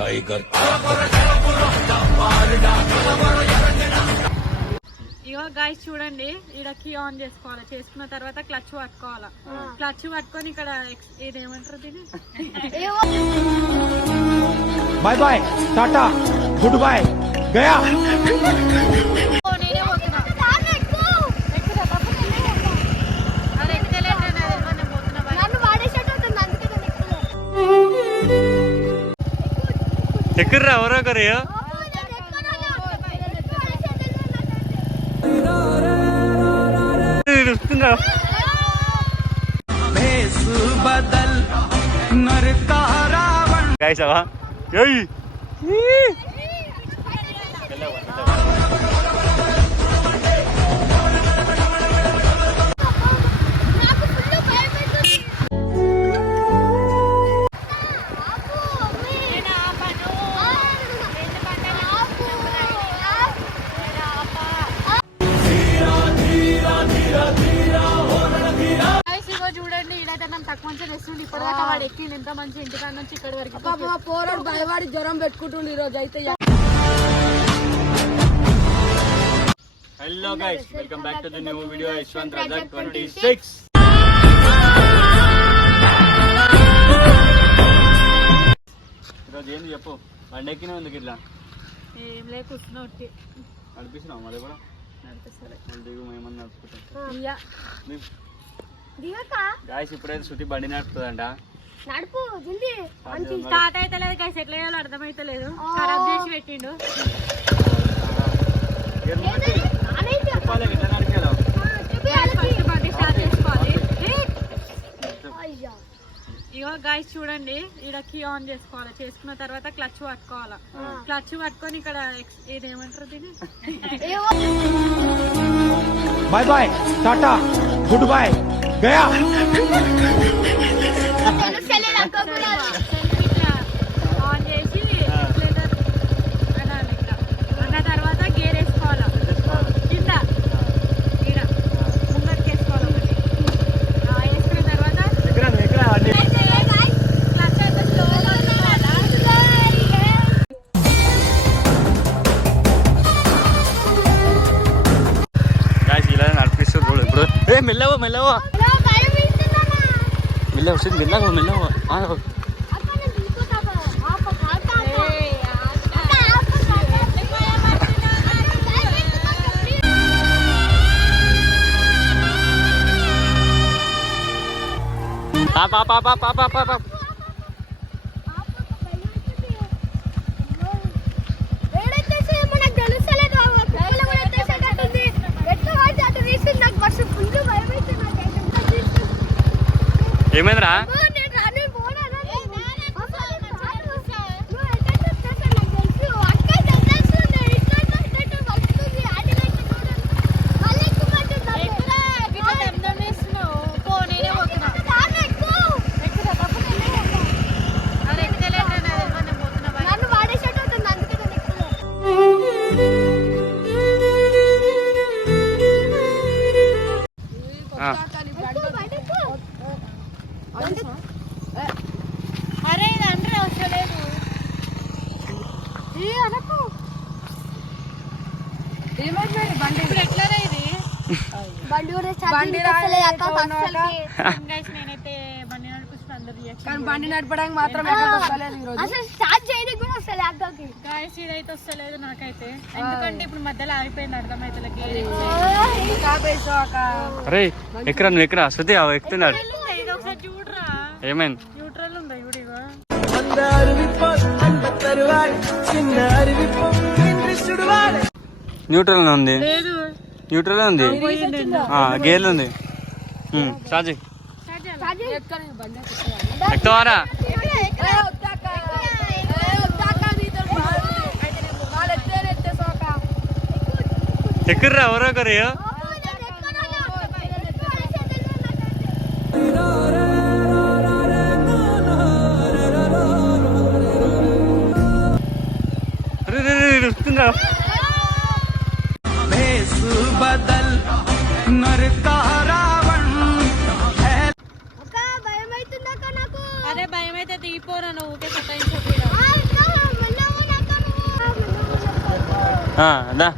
Tiger. ఇగో guys చూడండి, ఇక్కడ key on చేసుకోవాలి. చేసుకున్న తర్వాత క్లచ్ పట్టుకోవాలా. క్లచ్ పట్టుకొని ఇక్కడ ఇదేమంటారు దీన్ని, bye bye Tata good bye గయా. ఎక్కర్రా ఎవరొకరు చూడండి. ఇదైతే నన్ను తక్కువ మంచిగా తెస్తుండే. ఇప్పటిదాకా వాడు ఎక్కింది ఎంత మంచి ఇంటికాడ నుంచి ఇక్కడ వరకు. పోరాడు భయవాడి జ్వరం పెట్టుకుంటుండే ఈ రోజు అయితే. Hello guys, welcome back to the new video Yashwant Raja 26. ఈరోజు ఏంది చెప్పు, బండి ఎక్కినా ఉంది ఇట్లా ఏం లే కూర్చున్నా ఒకటి నడిపిస్తున్నావు. మళ్ళీ కూడా నడిపిస్తారు దిగు, మేమన్నా నడుపుకుంటాం. గాయస్ ఇప్పుడైతే శృతి బండి నడుపుతుందంట. నడుపు జల్దీ. స్టార్ట్ అయితే లేదు గాయస్, ఎట్లా చేయాలో అర్థమైతే లేదు. ఖరాబ్ చేసి పెట్టిండు. ఇగో గాయ్స్ చూడండి, ఇక్కడ కీ ఆన్ చేసుకోవాలి. చేసుకున్న తర్వాత క్లచ్ పట్టుకోవాలా. క్లచ్ పట్టుకొని ఇక్కడ ఇదేమంటారు దీన్ని, bye bye Tata good bye గయా. ఆన్ చేసి అనాలి. ఇక్కడ అన్న తర్వాత గేర్ వేసుకోవాలా. కింద ఇక్కడ ముందరికి వేసుకోవాలి ఒకటి. వేసుకున్న తర్వాత క్లచ్ అయితే స్లోగా ఇలా నడిపిస్తారు రోడ్. ఇప్పుడు మెల్లవో మెల్లవో మెల్లవ వస్తుంది. మెల్లవో మెల్లవో ఏమైందిరా? అరే ఇది అంటే వస్తలేదు. బండి ఇప్పుడు ఎట్లా ఇది నేనైతే బండి నడిపిస్తున్నా. అందరు రియాక్షన్ బండి నడపడానికి మాత్రం గాయస్ ఇదైతే వస్తలేదు నాకైతే. ఎందుకంటే ఇప్పుడు మధ్యలో ఆగిపోయింది, అర్థమైతే. అరే ఎక్కరా నువ్వు ఎక్కరా? శృతి ఎక్కుతున్నాడు. ఇది ఒకసారి చూడరా. ఏమైంది? న్యూట్రల్ ఉందా ఇప్పుడు? న్యూట్రల్ ఉంది. లేదు, న్యూట్రల్ ఉంది. గేర్లు ఉంది. సాజీ ఎక్కుతావారా? ఎక్కర్రా ఎవరొకరు అరే భయం అయితే దిగిపోరా నువ్వు. ఊకే సతాయించకు. దా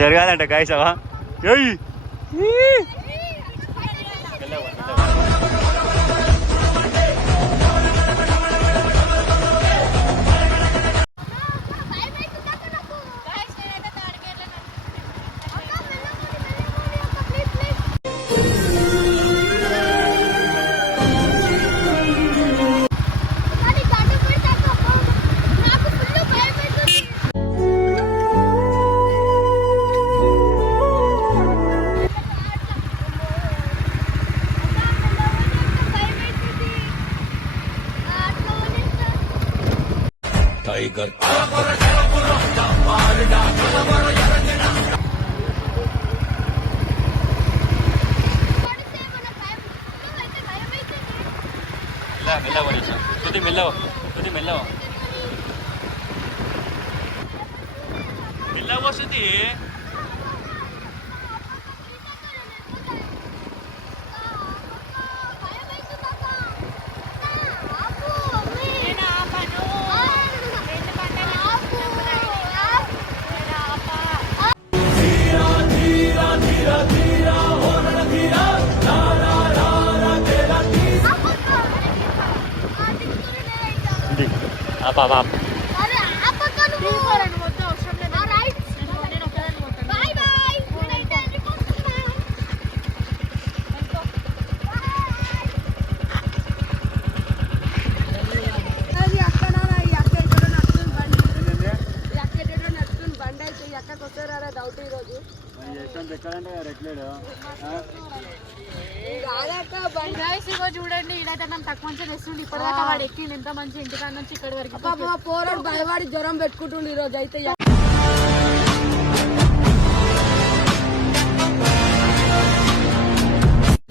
జరగాలంట గాయస్ అవా ఏయ్ टाइगर మెల్లవ కొద్ది మెల్లవ వస్తుంది పాప చూడండి ఇలాంటి నన్ను తక్కువ మంచిగా తెస్తుండే ఇప్పటిదాకా వాడు ఎక్కి ఎంత మంచి ఇంటికాడ నుంచి ఇక్కడి వరకు పోరాడు భయవాడి జ్వరం పెట్టుకుంటుండు ఈ రోజు అయితే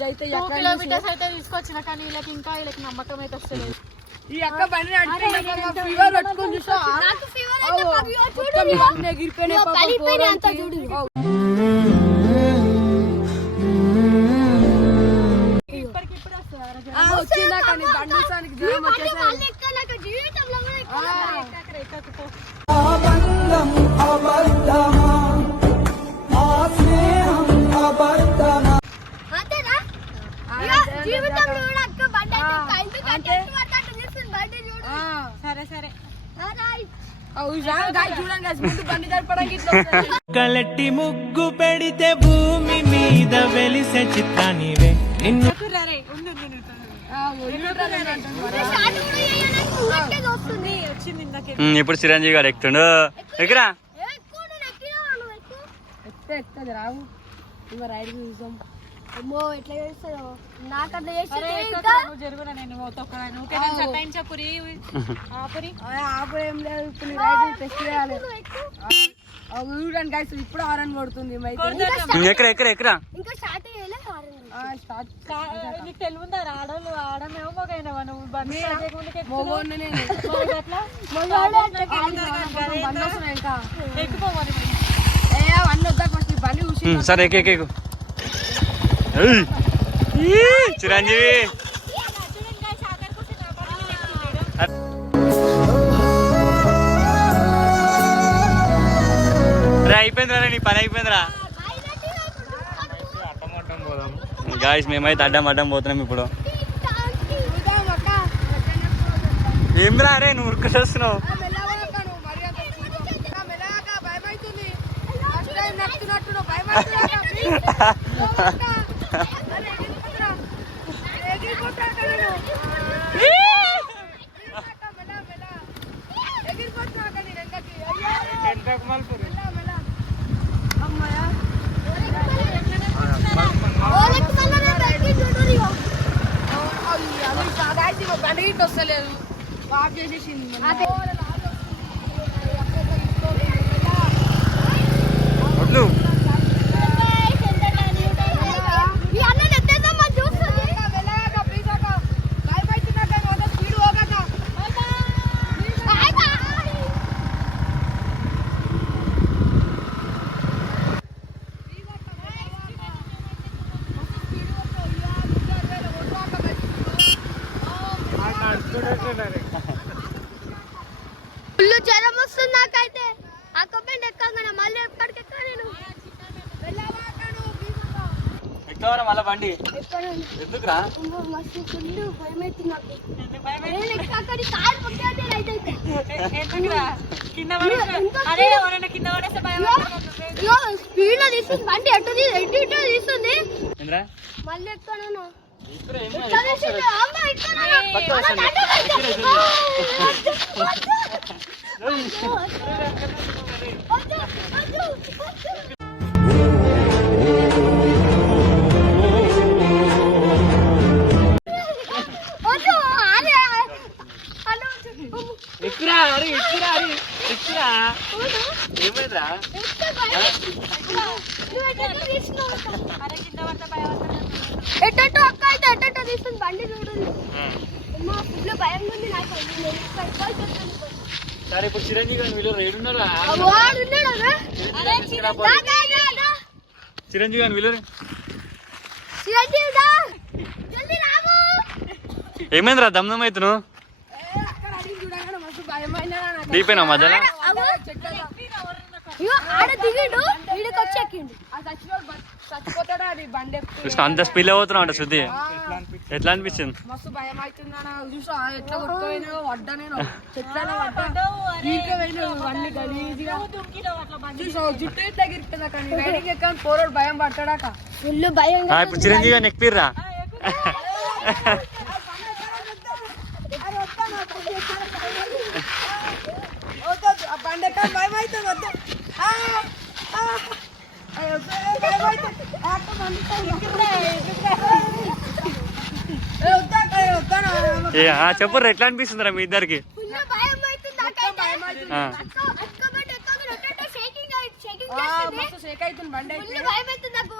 అయితే 2 కిలోమీటర్స్ అయితే తీసుకొచ్చిన కానీ వీళ్ళకి ఇంకా వీళ్ళకి నమ్మకం అయితే వస్తలేదు. ఈ అక్క బండి నడిపి ఫీవర్ పెట్టుకొని చూసా నాకు ఫీవర్ అయితే మొత్తం ఇవన్నీ ఎగిరిపోయినాయి పాపం అంతా చూడు ఇప్పటికిప్పుడు వస్తుందా వచ్చిందా కానీ బండి సానికి జ్వరం వచ్చేసాయి సరే సరే కలెట్టి ముగ్గు పెడితే భూమి మీద వెలిసే చిత్రానివే నిన్ను ఇప్పుడు చిరంజీవి గారు ఎక్కుతుండు ఎక్కరా రావు రైడ్ చూసాం అమ్మో ఎట్లా చేస్తారో నాకు అట్లా జరుగునా నేను సతాయించపురి ఏం లేదు ఇప్పుడు రైడ్ టెస్ట్ చేయాలి చూడండి గైస్ ఇప్పుడు హారన్ కొడుతుంది ఎక్కరా ఇంకా స్టార్ట్ చేయలేదు నీకు తెలివిందా ఆడలు ఆడమేమో మగైనవా నువ్వు బండి ఎక్కుపోవాలి బండి చూసి సరే ఎక్కు చిరంజీవి అయిపోయిందిరా నీ పని అయిపోయిందిరా గాయస్ మేమైతే అడ్డం పోతున్నాం ఇప్పుడు ఏమిరా రే నువ్వు ఉరుకుకొస్తున్నావు బండి గిట్ట వస్తలేదు ఆఫ్ చేసేసింది ఫుల్ జ్వరం వస్తుంది నాకైతే ఆ కమెంట్ ఎక్కగానే మళ్ళీ ఎక్కడికి ఎక్కా నేను ఎక్కువరా మళ్ళీ బండి ఎందుకురా మస్తు ఫుల్ భయమైతుంది నాకు నేను ఎక్కడి కాలు పక్కనే రైట్ అయితే ఎందుకురా? కింద పడేస్తే అరే ఎవరైనా కింద పడేస్తే భయం అయ్యో స్పీడ్ లో తీస్తుంది బండి ఎటు తీస్తుంది ఏంద్రా మళ్ళీ ఎక్కను ఇప్పుడు ఏం ఎట్లా తీసింది? అమ్మ ఎక్కను ఎక్కురా అరే ఎక్కురా అరే ఎక్కురా ఏమైందిరా అరే కింద పడితే భయం ఎట్టో అక్క అయితే ఎట్టో తీస్తుంది బండి చూడండి అమ్మ ఫుల్ భయం ఉంది నాకు సరే ఇప్పుడు చిరంజీవి గారు వీళ్ళు ఏడున్నారా వాడు ఉన్నాడా చిరంజీవి గారు వీళ్ళు చిరంజీవి దా జల్దీ రాము ఏమైందిరా దమ్దమ్ అవుతున్నావు దీపేనా మధ్యలో ఆడ దిగిండు వీడికి వచ్చి ఎక్కిండు చచ్చిపోతాడా అది బండి కృష్ణ అంత స్పీడ్ అవుతున్నావు అంట శుద్ధి ఎట్లా అనిపించింది మస్తు భయం అవుతుందా చూసా ఎట్లా కొట్టుకోయినా వడ్డా నేను చెట్లలో వడ్డా దీంట్లో వెళ్ళి అన్ని గలీజ్గా చూసా జుట్టు ఇట్లా గిరిపోయిందా కానీ రైడింగ్ ఎక్కాను పోరాడు భయం పడతాడాక ఫుల్ భయం ఇప్పుడు చిరంజీవి గారిని ఎక్కిర్రా బండి ఎక్కాను భయం అవుతుంది వద్దా చెప్పరు ఎట్లా అనిపిస్తుందిరా మీ ఇద్దరికి ఫుల్ భయం అవుతుంది నాకైతే అక్క బట్ ఎక్కగా షేకింగ్ మస్తు షేక్ అవుతుంది బండి ఫుల్ భయం అవుతుంది నాకు